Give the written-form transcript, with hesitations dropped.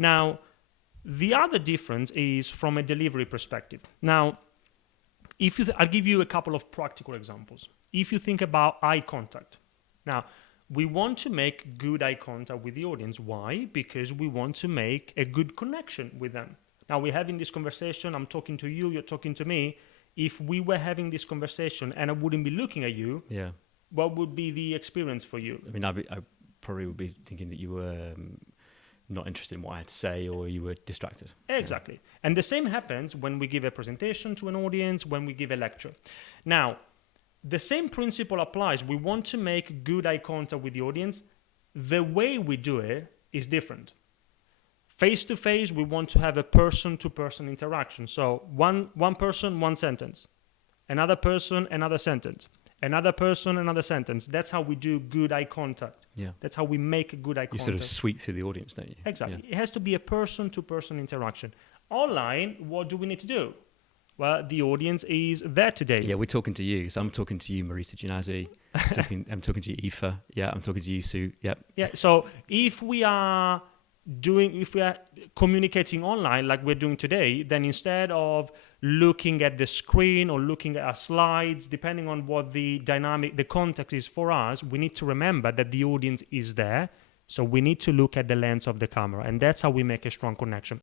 Now, the other difference is from a delivery perspective. Now, I'll give you a couple of practical examples. If you think about eye contact, now we want to make good eye contact with the audience. Why? Because we want to make a good connection with them. Now we're having this conversation, I'm talking to you, you're talking to me. If we were having this conversation and I wouldn't be looking at you, what would be the experience for you? I mean, I probably would be thinking that you were not interested in what I had to say, or you were distracted. Exactly. Yeah. And the same happens when we give a presentation to an audience, when we give a lecture. Now, the same principle applies. We want to make good eye contact with the audience. The way we do it is different. Face-to-face, we want to have a person-to-person interaction. So one person, one sentence. Another person, another sentence. Another person, another sentence. That's how we do good eye contact. Yeah. That's how we make good eye contact. You sort of sweep through the audience, don't you? Exactly. Yeah. It has to be a person-to-person interaction. Online, what do we need to do? Well, the audience is there today. Yeah, we're talking to you. So I'm talking to you, Marisa Ginazzi. I'm talking to you, Aoife. Yeah, I'm talking to you, Sue. Yep. Yeah. So if we are communicating online like we're doing today, then instead of looking at the screen or looking at our slides, depending on what the context is for us, we need to remember that the audience is there. So we need to look at the lens of the camera, and that's how we make a strong connection.